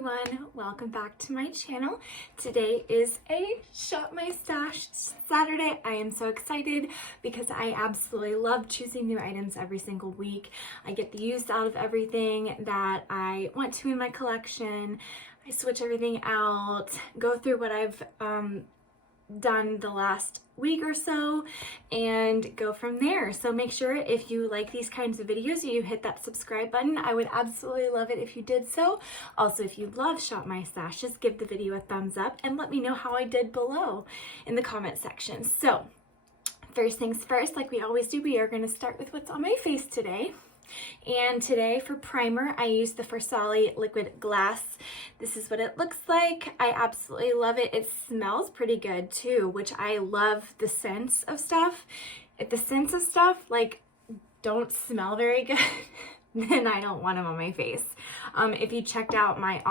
everyone, welcome back to my channel. Today is a Shop My Stash Saturday. I am so excited because I absolutely love choosing new items every single week. I get the use out of everything that I want to in my collection. I switch everything out, go through what I've done the last week or so and go from there. So make sure if you like these kinds of videos, you hit that subscribe button. I would absolutely love it if you did so. Also, if you love Shop My Stash, just give the video a thumbs up and let me know how I did below in the comment section. So first things first, like we always do, we are going to start with what's on my face today. And today for primer, I used the Farsali Liquid Glass. This is what it looks like. I absolutely love it. It smells pretty good too, which I love the scents of stuff. If the scents of stuff like don't smell very good, then I don't want them on my face. If you checked out my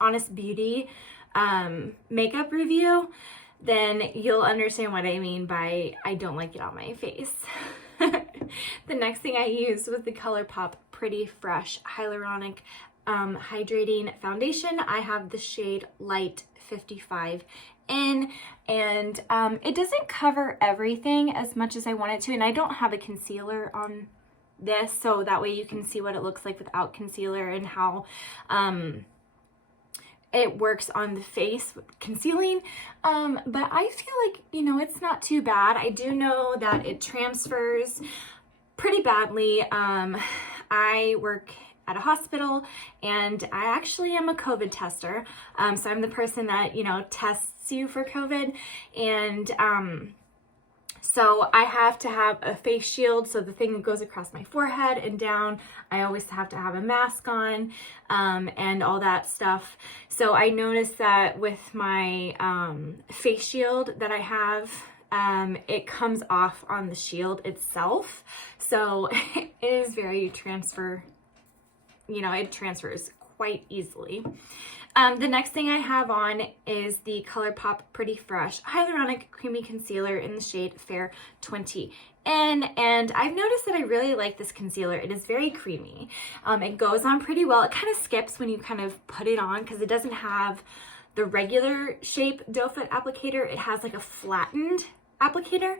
Honest Beauty makeup review, then you'll understand what I mean by I don't like it on my face. The next thing I used was the ColourPop Pretty Fresh Hyaluronic Hydrating Foundation. I have the shade Light 55 in, and it doesn't cover everything as much as I want it to, and I don't have a concealer on this, so that way you can see what it looks like without concealer and how it works on the face with concealing, but I feel like, you know, it's not too bad. I do know that it transfers pretty badly. I work at a hospital and I actually am a COVID tester. So I'm the person that, you know, tests you for COVID, and so I have to have a face shield, so the thing that goes across my forehead and down. I always have to have a mask on and all that stuff. So I noticed that with my face shield that I have, it comes off on the shield itself. So it is very it transfers quite easily. The next thing I have on is the ColourPop Pretty Fresh Hyaluronic Creamy Concealer in the shade Fair 20N, and I've noticed that I really like this concealer. It is very creamy. It goes on pretty well. It kind of skips when you kind of put it on because it doesn't have the regular shape doe foot applicator. It has like a flattened applicator,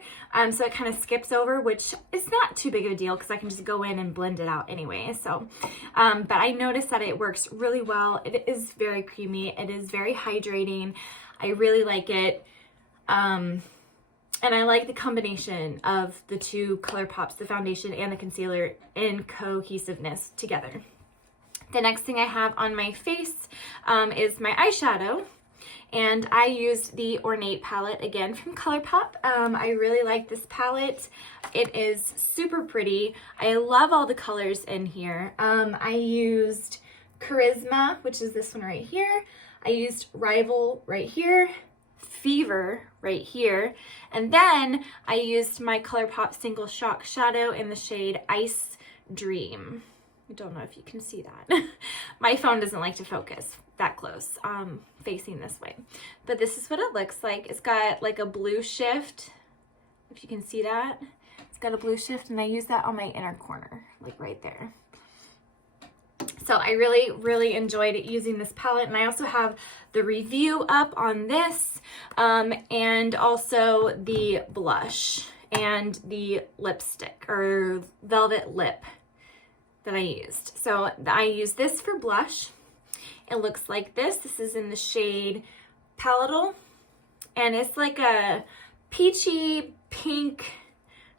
so it kind of skips over, which is not too big of a deal because I can just go in and blend it out anyway. So but I noticed that it works really well. It is very creamy, it is very hydrating. I really like it, and I like the combination of the two ColourPops, the foundation and the concealer, in cohesiveness together. The next thing I have on my face is my eyeshadow. And I used the Ornate palette again from ColourPop. I really like this palette. It is super pretty. I love all the colors in here. I used Charisma, which is this one right here. I used Rival right here, Fever right here, and then I used my ColourPop Single Shock Shadow in the shade Ice Dream. I don't know if you can see that. My phone doesn't like to focus that close, facing this way. But this is what it looks like. It's got like a blue shift, if you can see that. It's got a blue shift, and I use that on my inner corner, like right there. So I really, really enjoyed using this palette, and I also have the review up on this, and also the blush and the lipstick, or Velvet Lip, that I used. So I used this for blush. It looks like this. This is in the shade Palatal, and it's like a peachy pink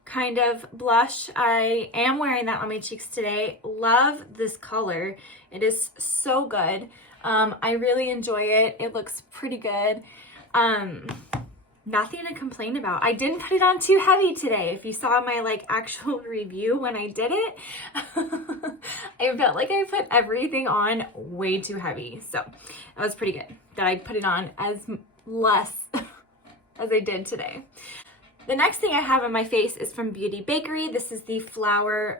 kind of blush. I am wearing that on my cheeks today. Love this color. It is so good. I really enjoy it. It looks pretty good. Nothing to complain about. I didn't put it on too heavy today. If you saw my like actual review when I did it, I felt like I put everything on way too heavy. So that was pretty good that I put it on as less as I did today. The next thing I have on my face is from Beauty Bakery. This is the Flour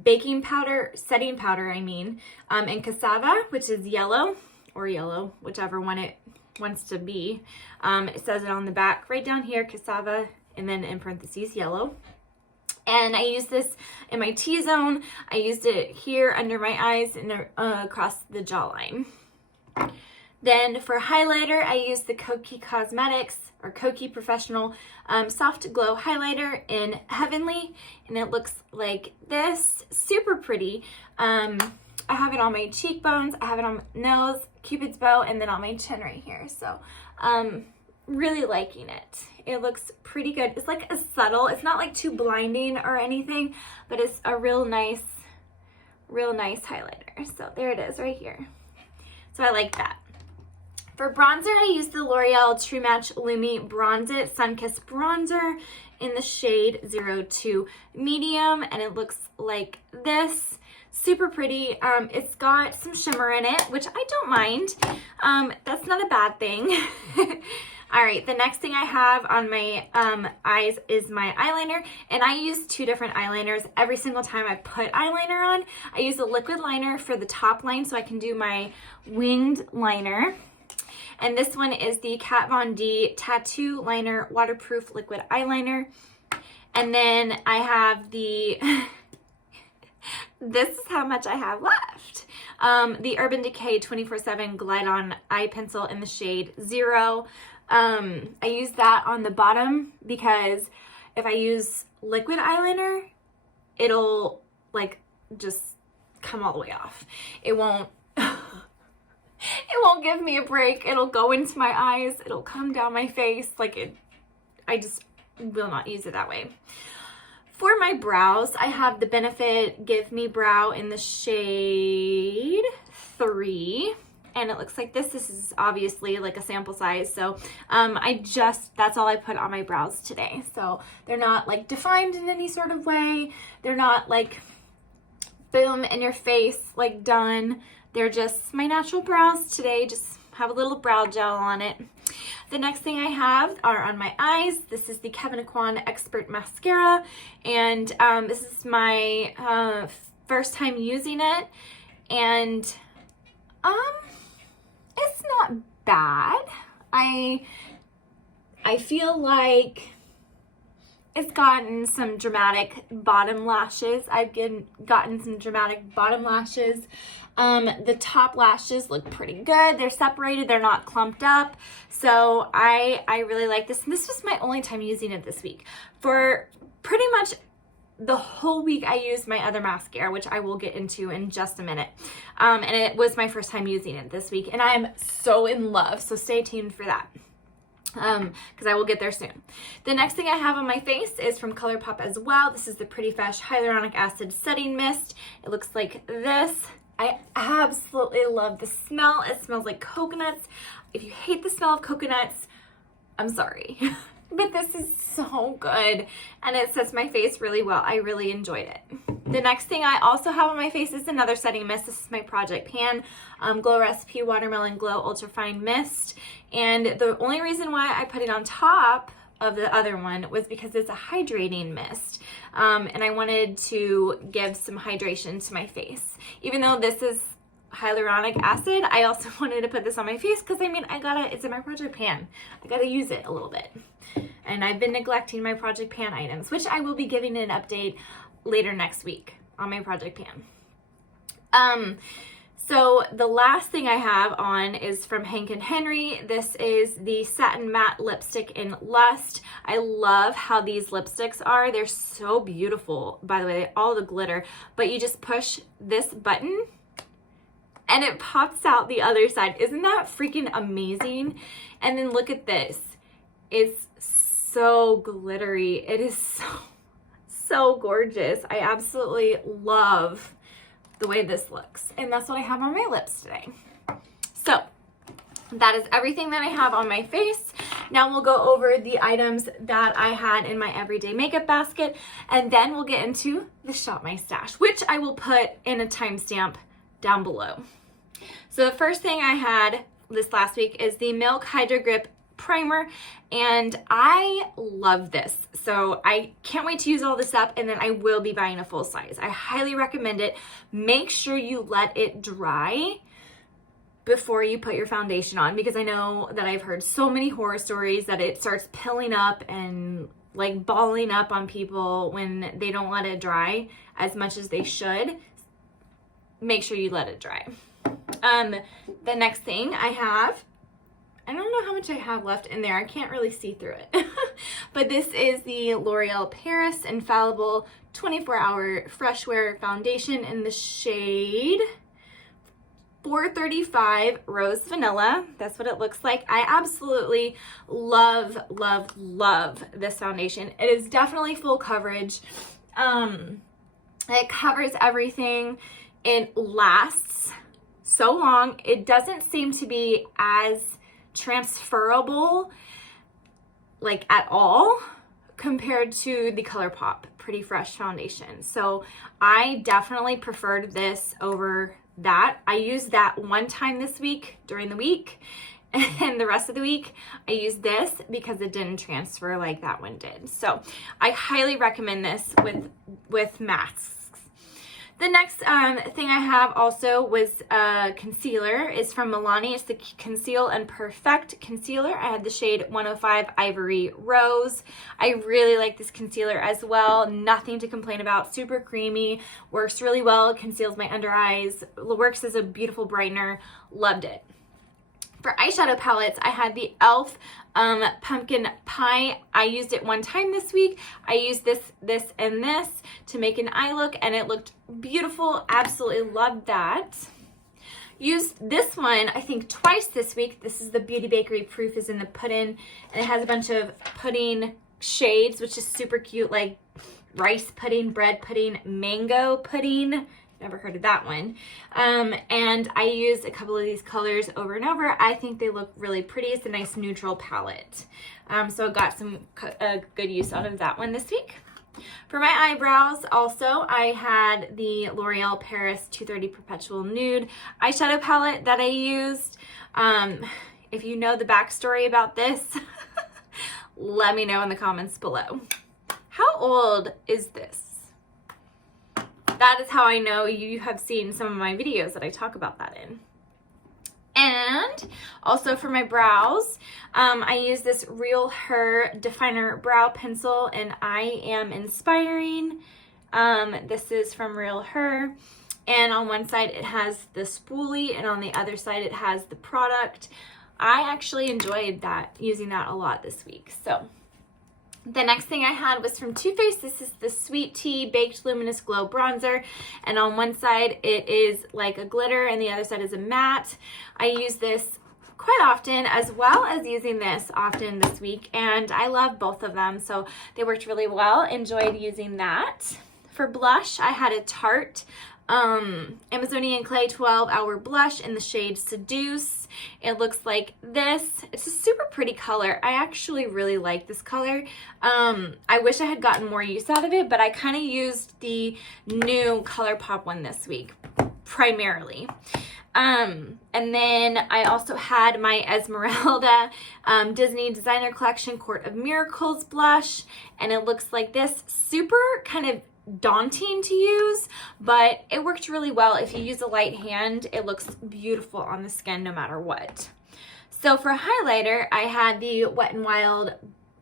baking powder, setting powder, in cassava, which is yellow, or yellow, whichever one it wants to be. It says it on the back right down here, cassava, and then in parentheses yellow. And I use this in my T-zone. I used it here under my eyes and across the jawline. Then for highlighter, I use the Kokie Cosmetics or Kokie Professional Soft Glow Highlighter in Heavenly, and it looks like this, super pretty. I have it on my cheekbones, I have it on my nose, Cupid's bow, and then on my chin right here. So really liking it. It looks pretty good. It's like a subtle, it's not like too blinding or anything, but it's a real nice highlighter. So there it is right here. So I like that. For bronzer, I use the L'Oreal True Match Lumi Bronze It Sunkissed Bronzer in the shade 02 Medium, and it looks like this. Super pretty. It's got some shimmer in it, which I don't mind. That's not a bad thing. All right, the next thing I have on my eyes is my eyeliner, and I use two different eyeliners every single time I put eyeliner on. I use a liquid liner for the top line so I can do my winged liner. And this one is the Kat Von D Tattoo Liner Waterproof Liquid Eyeliner. And then I have the, this is how much I have left. The Urban Decay 24/7 Glide On Eye Pencil in the shade 0. I use that on the bottom because if I use liquid eyeliner, it'll like just come all the way off. It won't give me a break. It'll go into my eyes. It'll come down my face. I just will not use it that way. For my brows, I have the Benefit Give Me Brow in the shade 3. And it looks like this. This is obviously like a sample size. So that's all I put on my brows today. So they're not like defined in any sort of way. They're not like boom in your face, like done. They're just my natural brows today. Just have a little brow gel on it. The next thing I have are on my eyes. This is the Kevyn Aucoin Expert Mascara. And this is my first time using it. And it's not bad. I feel like it's gotten some dramatic bottom lashes. I've gotten some dramatic bottom lashes. The top lashes look pretty good. They're separated. They're not clumped up. So I really like this. And this was my only time using it this week. For pretty much the whole week I used my other mascara, which I will get into in just a minute. And it was my first time using it this week. And I'm so in love. So stay tuned for that. Because I will get there soon. The next thing I have on my face is from ColourPop as well. This is the Pretty Fresh Hyaluronic Acid Setting Mist. It looks like this. I absolutely love the smell. It smells like coconuts. If you hate the smell of coconuts, I'm sorry. But this is so good. And it sets my face really well. I really enjoyed it. The next thing I also have on my face is another setting mist. This is my Project Pan Glow Recipe Watermelon Glow Ultra Fine Mist. And the only reason why I put it on top of the other one was because it's a hydrating mist. And I wanted to give some hydration to my face. Even though this is hyaluronic acid, I also wanted to put this on my face because it's in my Project Pan. I gotta use it a little bit. And I've been neglecting my Project Pan items, which I will be giving an update later next week on my Project Pan. So the last thing I have on is from Hank & Henry. This is the Satin Matte Lipstick in Lust. I love how these lipsticks are. They're so beautiful, by the way, all the glitter. But you just push this button and it pops out the other side. Isn't that freaking amazing? And then look at this. It's so glittery. It is so gorgeous. I absolutely love the way this looks. And that's what I have on my lips today. So that is everything that I have on my face. Now we'll go over the items that I had in my everyday makeup basket, and then we'll get into the Shop My Stash, which I will put in a timestamp down below. So the first thing I had this last week is the Milk Hydro Grip Primer, and I love this. So I can't wait to use all this up, and then I will be buying a full size. I highly recommend it. Make sure you let it dry before you put your foundation on, because I know that I've heard so many horror stories that it starts pilling up and like balling up on people when they don't let it dry as much as they should. Make sure you let it dry. The next thing I have, I don't know how much I have left in there. I can't really see through it. But this is the L'Oreal Paris Infallible 24-Hour Fresh Wear Foundation in the shade 435 Rose Vanilla. That's what it looks like. I absolutely love, love, love this foundation. It is definitely full coverage. It covers everything. It lasts so long. It doesn't seem to be as transferable like at all compared to the ColourPop Pretty Fresh foundation. So I definitely preferred this over that. I used that one time this week during the week, and the rest of the week I used this because it didn't transfer like that one did. So I highly recommend this with masks. The next thing I have also was concealer. Is from Milani. It's the Conceal and Perfect concealer. I had the shade 105 Ivory Rose. I really like this concealer as well. Nothing to complain about. Super creamy. Works really well. Conceals my under eyes. Works as a beautiful brightener. Loved it. For eyeshadow palettes, I had the e.l.f. Pumpkin Pie. I used it one time this week. I used this, and this to make an eye look, and it looked beautiful. Absolutely loved that. Used this one, I think, twice this week. This is the Beauty Bakery Proof is in the Pudding, and it has a bunch of pudding shades, which is super cute, like rice pudding, bread pudding, mango pudding. Never heard of that one. And I used a couple of these colors over and over. I think they look really pretty. It's a nice neutral palette. So I got some good use out of that one this week. For my eyebrows, also, I had the L'Oreal Paris 230 Perpetual Nude eyeshadow palette that I used. If you know the backstory about this, let me know in the comments below. How old is this? That is how I know you have seen some of my videos that I talk about that in. And also for my brows, I use this Real Her Definer Brow Pencil, and I Am Inspiring. This is from Real Her. And on one side it has the spoolie, and on the other side it has the product. I actually enjoyed that, using that a lot this week. So the next thing I had was from Too Faced. This is the Sweet Tea Baked Luminous Glow Bronzer. And on one side it is like a glitter and the other side is a matte. I use this quite often, as well as using this often this week. And I love both of them, so they worked really well. Enjoyed using that. For blush, I had a Tarte Amazonian Clay 12-Hour Blush in the shade Seduce. It looks like this. It's a super pretty color. I actually really like this color. I wish I had gotten more use out of it, but I kind of used the new ColourPop one this week primarily. And then I also had my Esmeralda Disney Designer Collection Court of Miracles blush, and it looks like this. Super kind of daunting to use, but it worked really well. If you use a light hand, it looks beautiful on the skin no matter what. So for highlighter, I had the Wet n Wild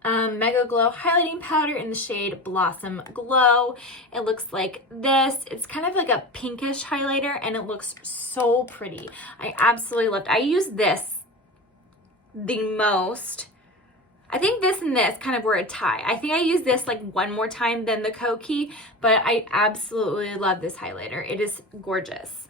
Mega Glow highlighting powder in the shade Blossom Glow. It looks like this. It's kind of like a pinkish highlighter, and it looks so pretty. I absolutely loved it. I used this the most. I think this and this kind of were a tie. I think I used this like one more time than the Kokie, but I absolutely love this highlighter. It is gorgeous.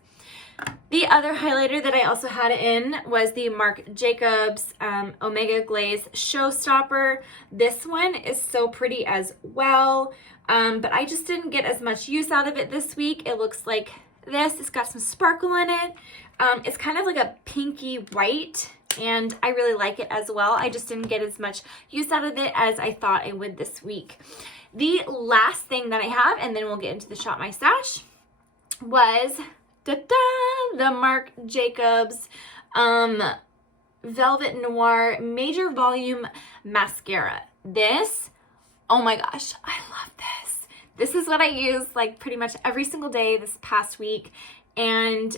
The other highlighter that I also had in was the Marc Jacobs Omega Glaze Showstopper. This one is so pretty as well, but I just didn't get as much use out of it this week. It looks like this. It's got some sparkle in it. It's kind of like a pinky white, and I really like it as well. I just didn't get as much use out of it as I thought I would this week. The last thing that I have, and then we'll get into the Shop My Stash, was the Marc Jacobs Velvet Noir Major Volume Mascara. This, oh my gosh, I love this. This is what I use like pretty much every single day this past week, and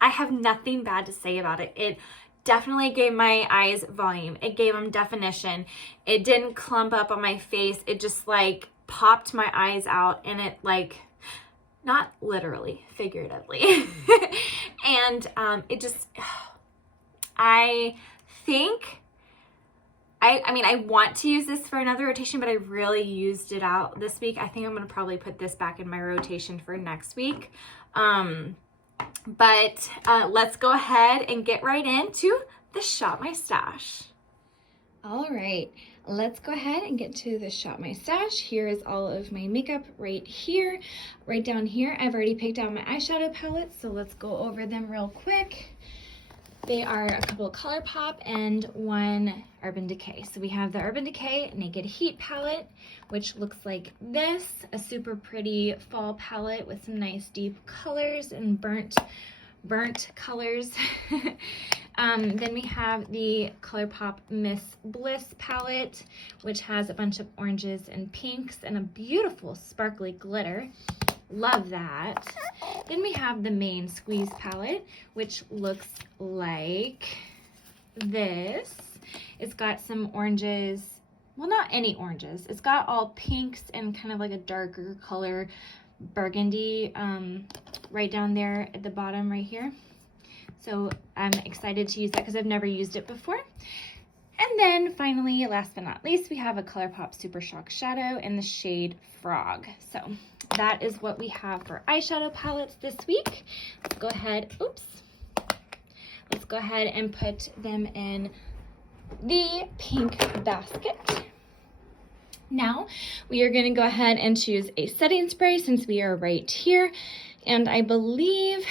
I have nothing bad to say about it. It definitely gave my eyes volume. It gave them definition. It didn't clump up on my face. It just like popped my eyes out, and it like, not literally, figuratively. And it just, I think, I mean, I want to use this for another rotation, but I really used it out this week. I think I'm going to probably put this back in my rotation for next week. But let's go ahead and get right into the Shop My Stash. All right, let's go ahead and get to the Shop My Stash. Here is all of my makeup right here. Right down here, I've already picked out my eyeshadow palettes, so let's go over them real quick. They are a couple of ColourPop and one Urban Decay. So we have the Urban Decay Naked Heat palette, which looks like this, a super pretty fall palette with some nice deep colors and burnt colors. Then we have the ColourPop Miss Bliss palette, which has a bunch of oranges and pinks and a beautiful sparkly glitter. Love that. Then we have the Main Squeeze palette, which looks like this. It's got some oranges, well, not any oranges. It's got all pinks and kind of like a darker color burgundy right down there at the bottom right here. So I'm excited to use that because I've never used it before. And then finally, last but not least, we have a ColourPop Super Shock Shadow in the shade Frog. So that is what we have for eyeshadow palettes this week. Let's go ahead, let's go ahead and put them in the pink basket. Now we are going to go ahead and choose a setting spray since we are right here. And I believe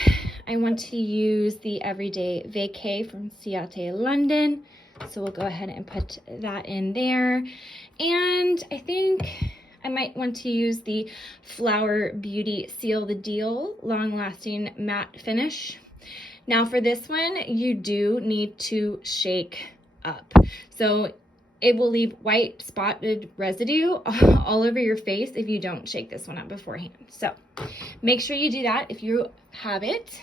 I want to use the Everyday Vacay from Ciate London. So we'll go ahead and put that in there. And I think I might want to use the Flower Beauty Seal the Deal Long Lasting Matte Finish. Now for this one, you do need to shake up. So it will leave white spotted residue all over your face if you don't shake this one up beforehand. So make sure you do that if you have it.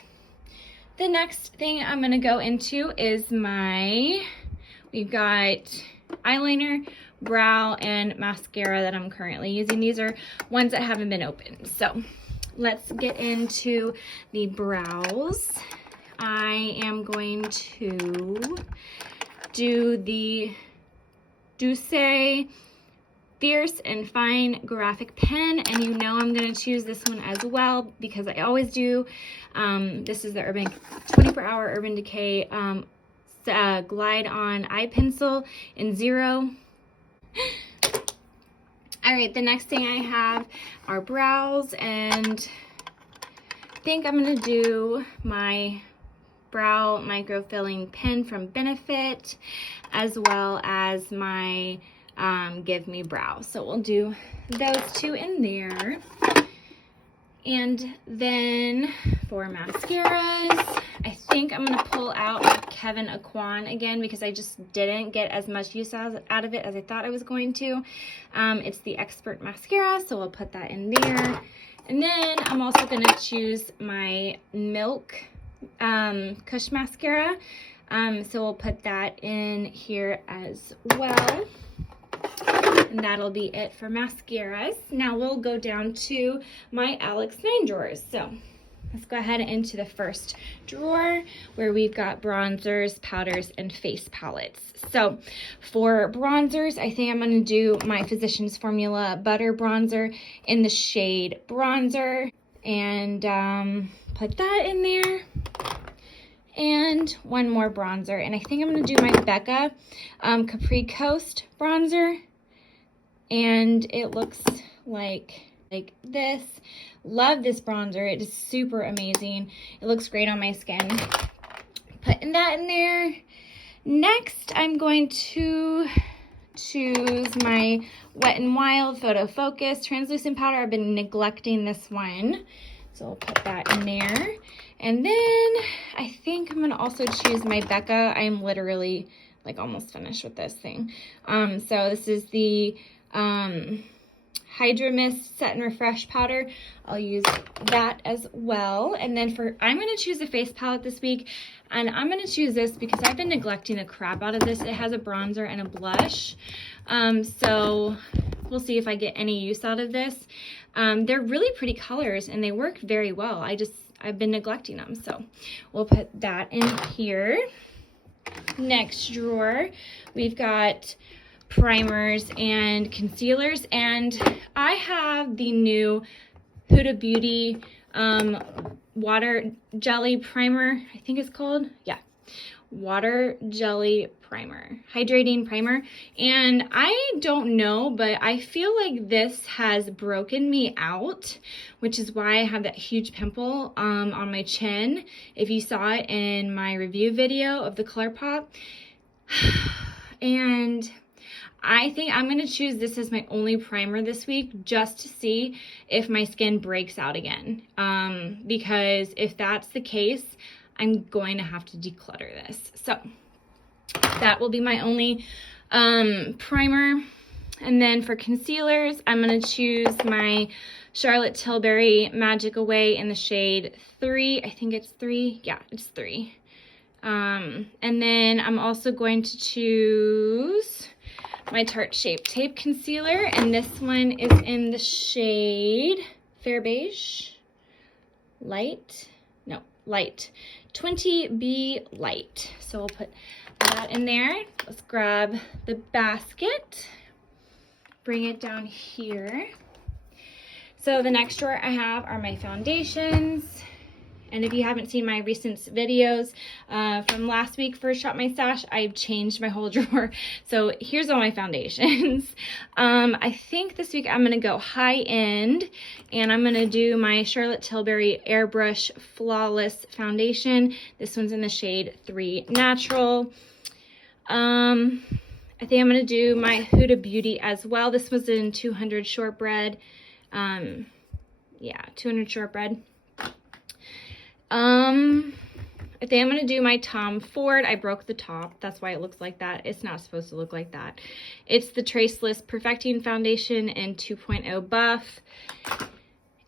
The next thing I'm gonna go into is we've got eyeliner, brow, and mascara that I'm currently using. These are ones that haven't been opened. So let's get into the brows. I am going to do the Douce Fierce and Fine Graphic Pen, and you know I'm going to choose this one as well because I always do. This is the 24-hour Urban Decay Glide On Eye Pencil in 0. All right, the next thing I have are brows, and I think I'm going to do my brow micro filling pen from Benefit, as well as my Give Me Brow. So we'll do those two in there. And then for mascaras, I think I'm going to pull out Kevyn Aucoin again because I just didn't get as much use out of it as I thought I was going to. It's the Expert Mascara, so we'll put that in there. And then I'm also going to choose my Milk Kush Mascara. So we'll put that in here as well. And that'll be it for mascaras. Now we'll go down to my Alex 9 drawers. So let's go ahead into the first drawer where we've got bronzers, powders, and face palettes. So for bronzers, I think I'm going to do my Physicians Formula Butter Bronzer in the shade Bronzer. And put that in there. And one more bronzer. And I think I'm going to do my Becca Capri Coast bronzer. And it looks like this. Love this bronzer. It is super amazing. It looks great on my skin. Putting that in there. Next, I'm going to choose my Wet n Wild Photo Focus translucent powder. I've been neglecting this one, so I'll put that in there. And then I think I'm going to also choose my Becca. I'm literally like almost finished with this thing. So this is the Hydra Mist Set and Refresh powder. I'll use that as well. And then I'm going to choose a face palette this week, and I'm going to choose this because I've been neglecting the crap out of this. It has a bronzer and a blush. So we'll see if I get any use out of this. They're really pretty colors and they work very well. I've been neglecting them. So we'll put that in here. Next drawer, we've got primers and concealers, and I have the new Huda Beauty water jelly primer, I think it's called. Yeah, water jelly primer, hydrating primer. And I don't know, but I feel like this has broken me out, which is why I have that huge pimple on my chin. If you saw it in my review video of the ColourPop. And I think I'm going to choose this as my only primer this week, just to see if my skin breaks out again. Because if that's the case, I'm going to have to declutter this. So that will be my only primer. And then for concealers, I'm going to choose my Charlotte Tilbury Magic Away in the shade 3. I think it's 3. Yeah, it's 3. And then I'm also going to choose my Tarte Shape Tape Concealer, and this one is in the shade Fair Beige, Light 20B Light. So we'll put that in there. Let's grab the basket, bring it down here. So the next drawer I have are my foundations. And if you haven't seen my recent videos from last week for Shop My Stash, I've changed my whole drawer. So here's all my foundations. I think this week I'm going to go high end, and I'm going to do my Charlotte Tilbury Airbrush Flawless Foundation. This one's in the shade 3 Natural. I think I'm going to do my Huda Beauty as well. This was in 200 Shortbread. Yeah, 200 Shortbread. I think I'm going to do my Tom Ford. I broke the top. That's why it looks like that. It's not supposed to look like that. It's the Traceless Perfecting Foundation in 2.0 Buff.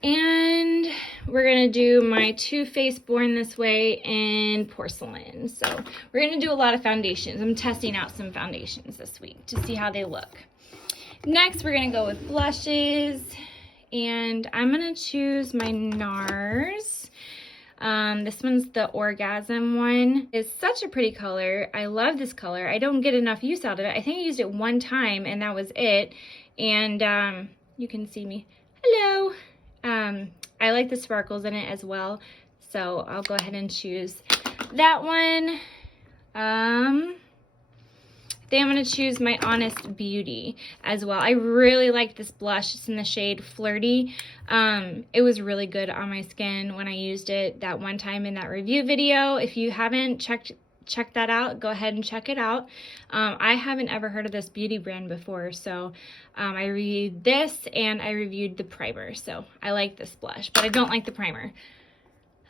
And we're going to do my Too Faced Born This Way in Porcelain. So we're going to do a lot of foundations. I'm testing out some foundations this week to see how they look. Next, we're going to go with blushes. And I'm going to choose my NARS. This one's the Orgasm one. It's such a pretty color. I love this color. I don't get enough use out of it. I think I used it one time and that was it. And you can see me. Hello. I like the sparkles in it as well. So I'll go ahead and choose that one. Then I'm going to choose my Honest Beauty as well. I really like this blush. It's in the shade Flirty. It was really good on my skin when I used it that one time in that review video. If you haven't checked that out, go ahead and check it out. I haven't ever heard of this beauty brand before, so I reviewed this and I reviewed the primer. So I like this blush, but I don't like the primer.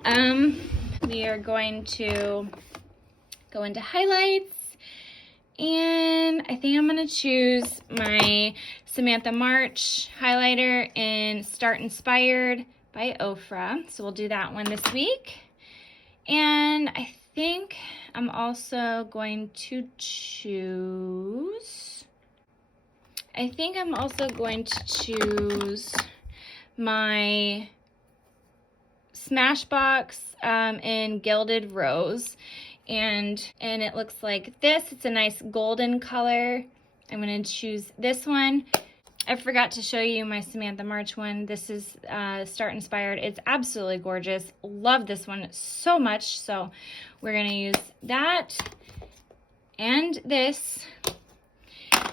We are going to go into highlights. And I think I'm going to choose my Samantha March highlighter in Start Inspired by Ofra. So we'll do that one this week. And I think I'm also going to choose... my Smashbox in Gilded Rose. And it looks like this. It's a nice golden color. I'm going to choose this one. I forgot to show you my Samantha March one. This is Start Inspired. It's absolutely gorgeous. Love this one so much. So we're going to use that and this.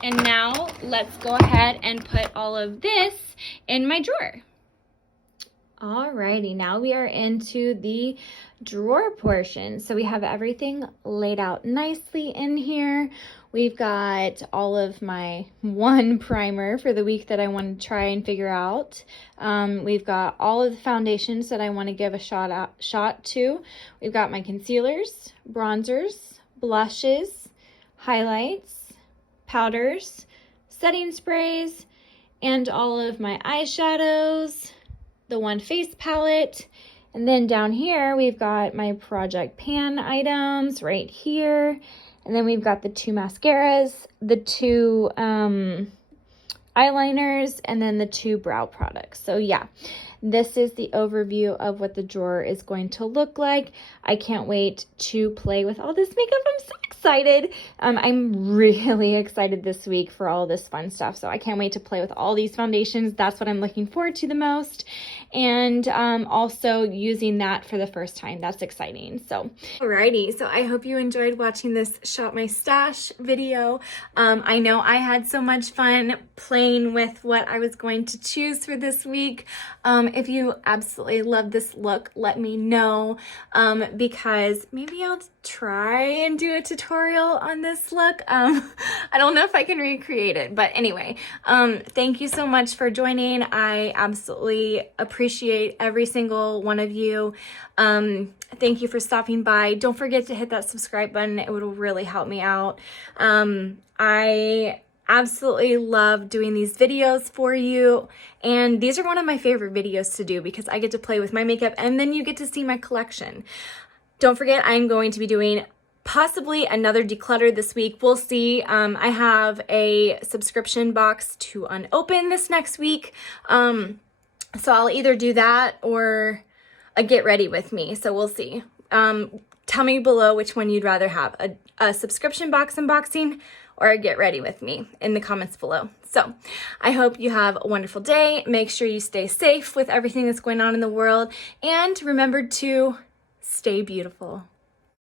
And now let's go ahead and put all of this in my drawer. Alrighty, now we are into the drawer portion. So we have everything laid out nicely in here. We've got all of my one primer for the week that I want to try and figure out. We've got all of the foundations that I want to give a shot to. We've got my concealers, bronzers, blushes, highlights, powders, setting sprays, and all of my eyeshadows, the one face palette, and then down here we've got my Project Pan items right here, and then we've got the 2 mascaras, the 2 eyeliners, and then the 2 brow products. So yeah, this is the overview of what the drawer is going to look like. I can't wait to play with all this makeup. I'm so excited. I'm really excited this week for all this fun stuff. So I can't wait to play with all these foundations. That's what I'm looking forward to the most. And also using that for the first time. That's exciting. So alrighty, so I hope you enjoyed watching this Shop My Stash video. I know I had so much fun playing with what I was going to choose for this week. If you absolutely love this look, let me know, because maybe I'll try and do a tutorial on this look. I don't know if I can recreate it, but anyway, thank you so much for joining. I absolutely appreciate every single one of you. Thank you for stopping by. Don't forget to hit that subscribe button. It would really help me out. I absolutely love doing these videos for you, and these are one of my favorite videos to do because I get to play with my makeup and then you get to see my collection. Don't forget, I'm going to be doing possibly another declutter this week. We'll see. I have a subscription box to unopen this next week, so I'll either do that or a get ready with me, so we'll see. Tell me below which one you'd rather have, a subscription box unboxing or a get ready with me in the comments below. So I hope you have a wonderful day. Make sure you stay safe with everything that's going on in the world, and remember to stay beautiful.